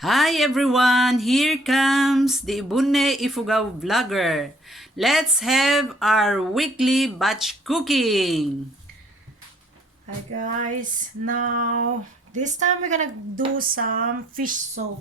Hi everyone, here comes the Ibune Ifugao vlogger. Let's have our weekly batch cooking. Hi guys, now this time we're gonna do some fish soup.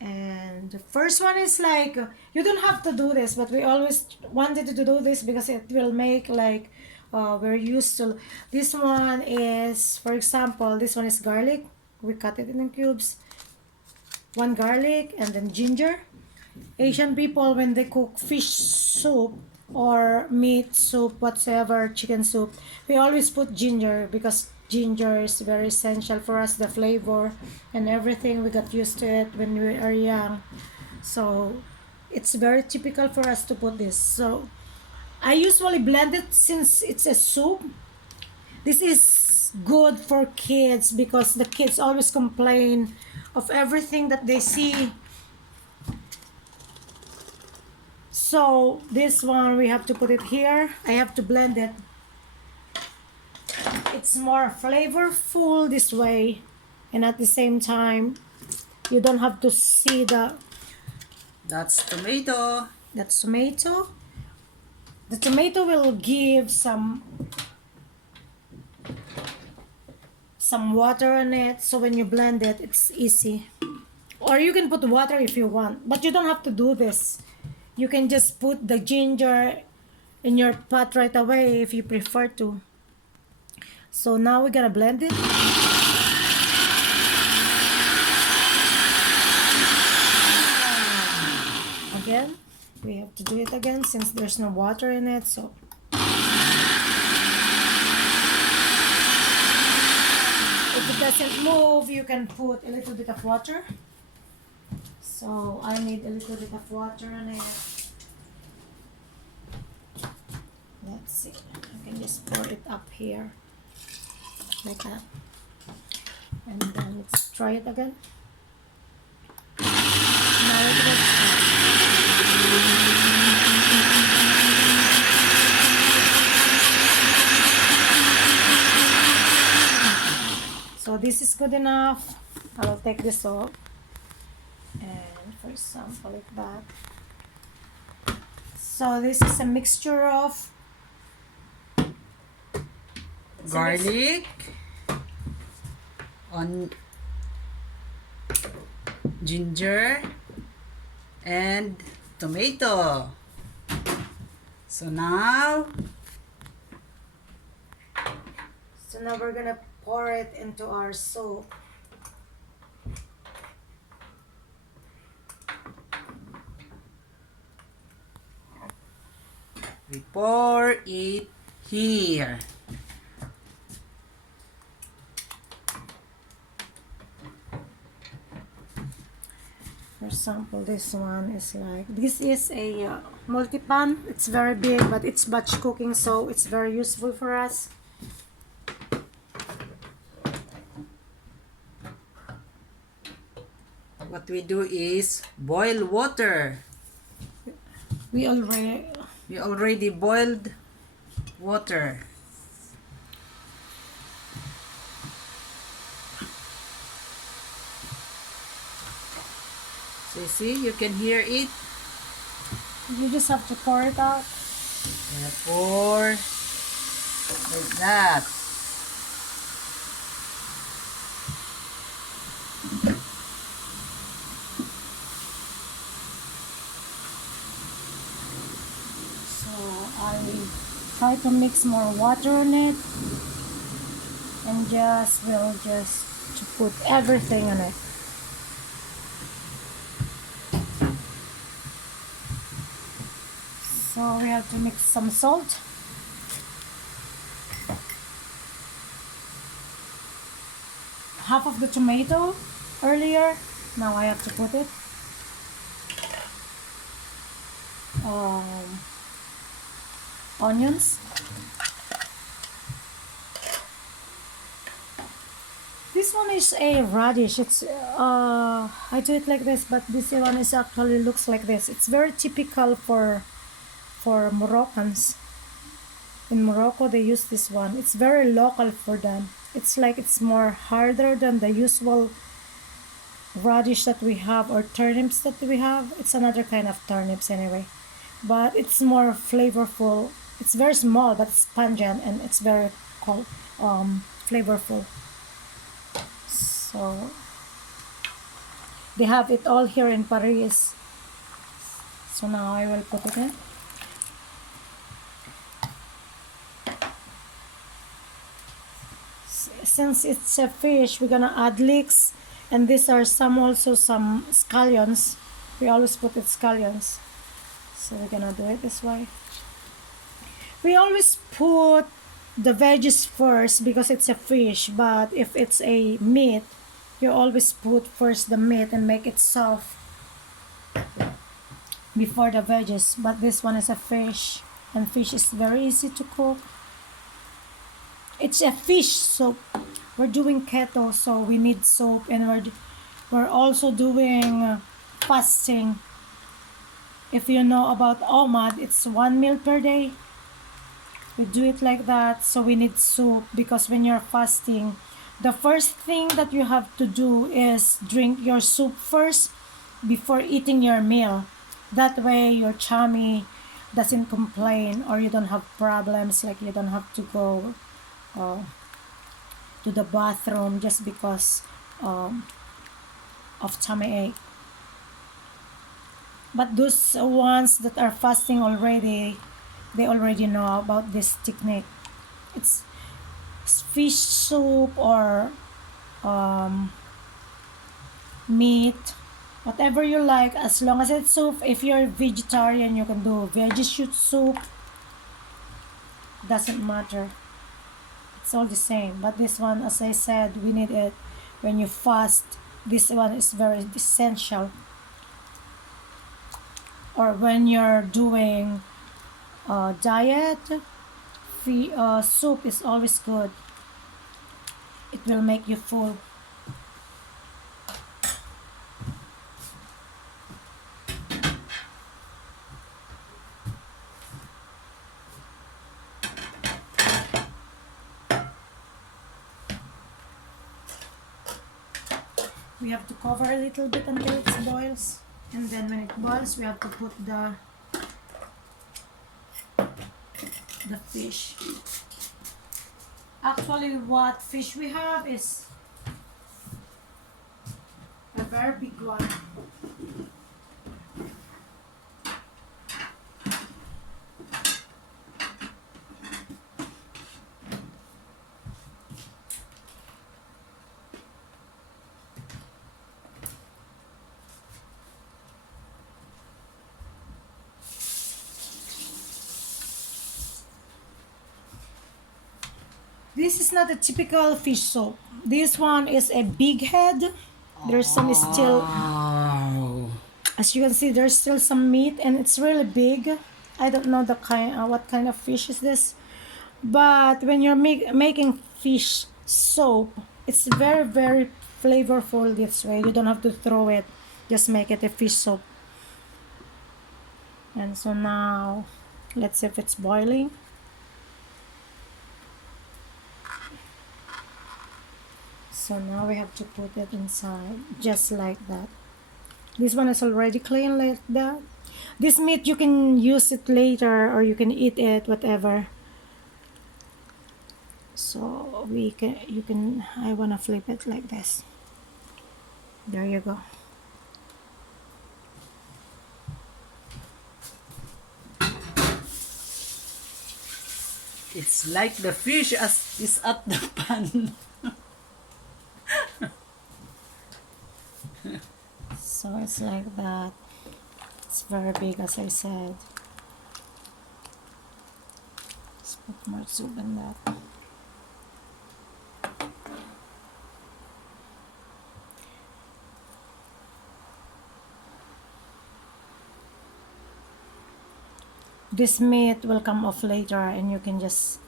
And the first one is like, you don't have to do this, but we always wanted to do this because it will make like, we're used to. This one is, for example, this one is garlic. We cut it in cubes. One garlic and then ginger. Asian people, when they cook fish soup or meat soup, whatever, chicken soup, we always put ginger because ginger is very essential for us, the flavor and everything. We got used to it when we are young. So it's very typical for us to put this. So I usually blend it since it's a soup. This is good for kids because the kids always complain of everything that they see. So this one we have to put it here. I have to blend it. It's more flavorful this way, and at the same time you don't have to see That's tomato. that's tomato. The tomato will give some water on it, so when you blend it, it's easy. Or you can put water if you want, but you don't have to do this. You can just put the ginger in your pot right away if you prefer to. So now we're gonna blend it. Again, we have to do it again since there's no water in it. So if it doesn't move, you can put a little bit of water. So I need a little bit of water on it. Let's see. I can just pour it up here like that. And then let's try it again. Now so this is good enough. I will take this off. And for example, like that. So this is a mixture of Garlic. Ginger. And tomato. So now we're gonna pour it into our soup. we pour it here. For example, this one is like, this is a multi-pan. It's very big, but it's batch cooking, so it's very useful for us. What we do is boil water. We already We already boiled water. So you see, you can hear it. you just have to pour it out. Pour like that. So I try to mix more water on it, and will just to put everything on it. So we have to mix some salt. Half of the tomato earlier. Now I have to put it. Onions. This one is a radish. It's I do it like this, but this one is actually looks like this. It's very typical for Moroccans. In Morocco, they use this one. It's very local for them. It's like it's more harder than the usual radish that we have or turnips that we have. It's another kind of turnips anyway, but it's more flavorful. It's very small, but it's pungent and it's very flavorful. So they have it all here in Paris. So now I will put it in. Since it's a fish, we're gonna add leeks, and these are some scallions. We always put it scallions, so we're gonna do it this way. We always put the veggies first because it's a fish, but if it's a meat, you always put first the meat and make it soft before the veggies. But this one is a fish, and fish is very easy to cook. It's a fish soup. We're doing keto, so we need soap, and we're also doing fasting. If you know about OMAD, it's 1 meal per day. We do it like that, so we need soup because when you're fasting, the first thing that you have to do is drink your soup first before eating your meal. That way your tummy doesn't complain, or you don't have problems, like you don't have to go to the bathroom just because of tummy ache. But those ones that are fasting already, they already know about this technique. It's fish soup or meat, whatever you like, as long as it's soup. If you're vegetarian, you can do veggie soup. Doesn't matter. It's all the same. But this one, as I said, we need it when you fast. This one is very essential. Or when you're doing diet, soup is always good. It will make you full. We have to cover a little bit until it boils, and then when it boils, we have to put the fish. Actually, what fish we have is a very big one. This is not a typical fish soup. This one is a big head. There's some still, Wow. as you can see, there's still some meat, and it's really big. I don't know what kind of fish is this, but when you're making fish soup, it's very very flavorful this way. You don't have to throw it; just make it a fish soup. And so now, let's see if it's boiling. So now we have to put it inside, just like that. This one is already clean like that. This meat, you can use it later or you can eat it, whatever. So I wanna flip it like this. There you go. It's like the fish is at the pan. So it's like that. It's very big, as I said. Let's put more soup in that. This meat will come off later, and you can just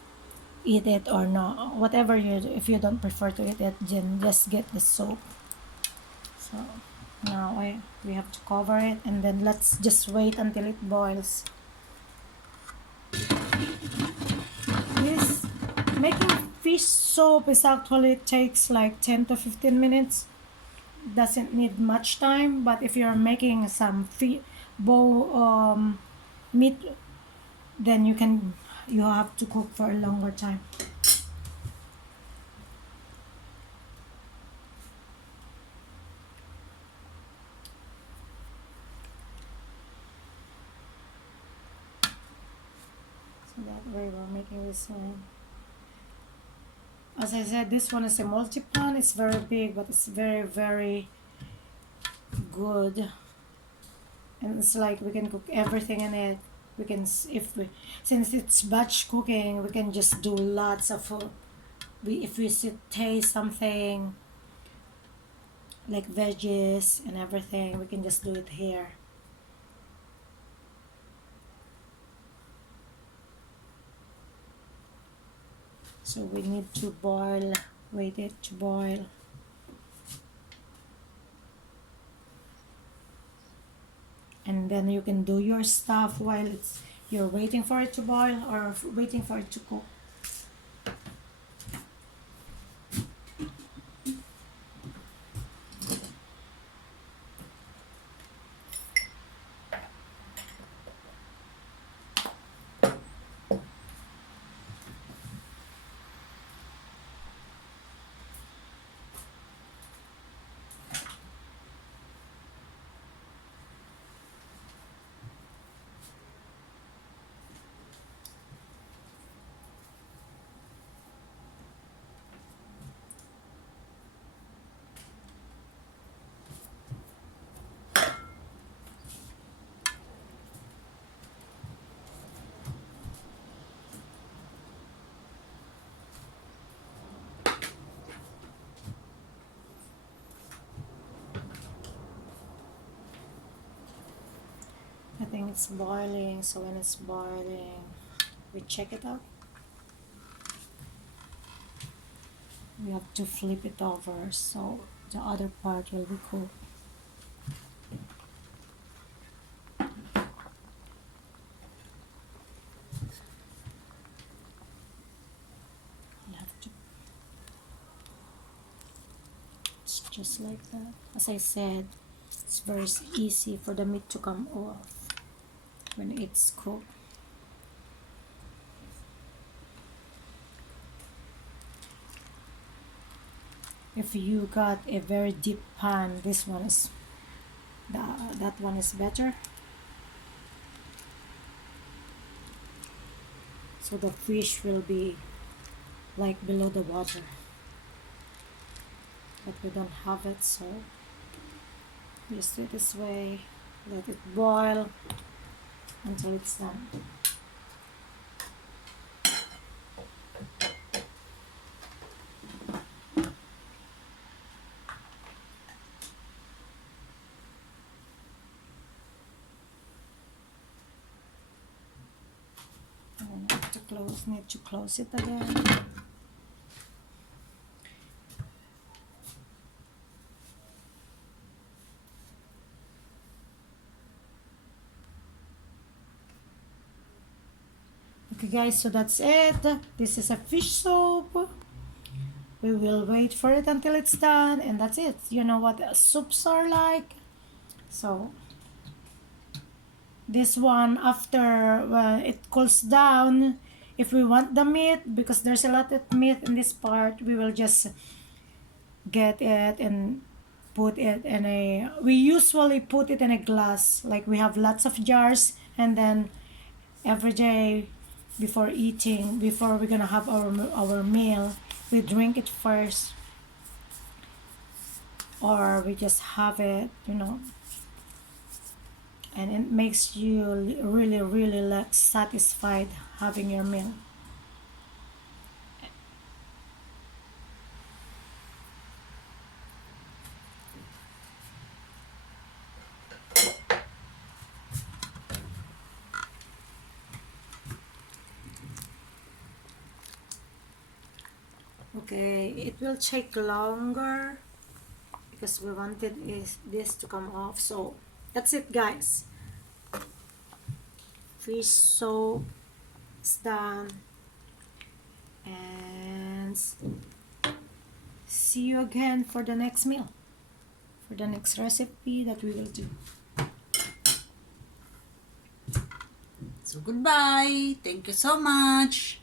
eat it or not, whatever you do. If you don't prefer to eat it, then just get the soup. So now we have to cover it, and then let's just wait until it boils. This making fish soup is actually takes like 10 to 15 minutes, doesn't need much time, but if you're making some bow meat, then you have to cook for a longer time. So that way we're making this one. As I said, this one is a multi-pan. It's very big, but it's very, very good. And it's like we can cook everything in it. We can, if we, since it's batch cooking, we can just do lots of food. If we taste something like veggies and everything, we can just do it here. So we need to wait it to boil. And then you can do your stuff while you're waiting for it to boil or waiting for it to cook. I think it's boiling, so when it's boiling, we check it out. We have to flip it over so the other part will be cooked. You have to, it's just like that. As I said, it's very easy for the meat to come off when it's cooked. If you got a very deep pan, this one is that one is better. So the fish will be like below the water. But we don't have it, so just do it this way. Let it boil until it's done. And I have to need to close it again. Okay guys, so that's it. This is a fish soup. We will wait for it until it's done, and that's it. You know what soups are like. So this one, after it cools down, if we want the meat, because there's a lot of meat in this part, we will just get it and put it in we usually put it in a glass. Like we have lots of jars, and then every day before eating, before we're gonna have our meal, we drink it first, or we just have it, and it makes you really, really like satisfied having your meal. Okay, it will take longer because we wanted this to come off. So that's it guys, fish soup is done, and see you again for the next meal. for the next recipe that we will do. So goodbye. Thank you so much.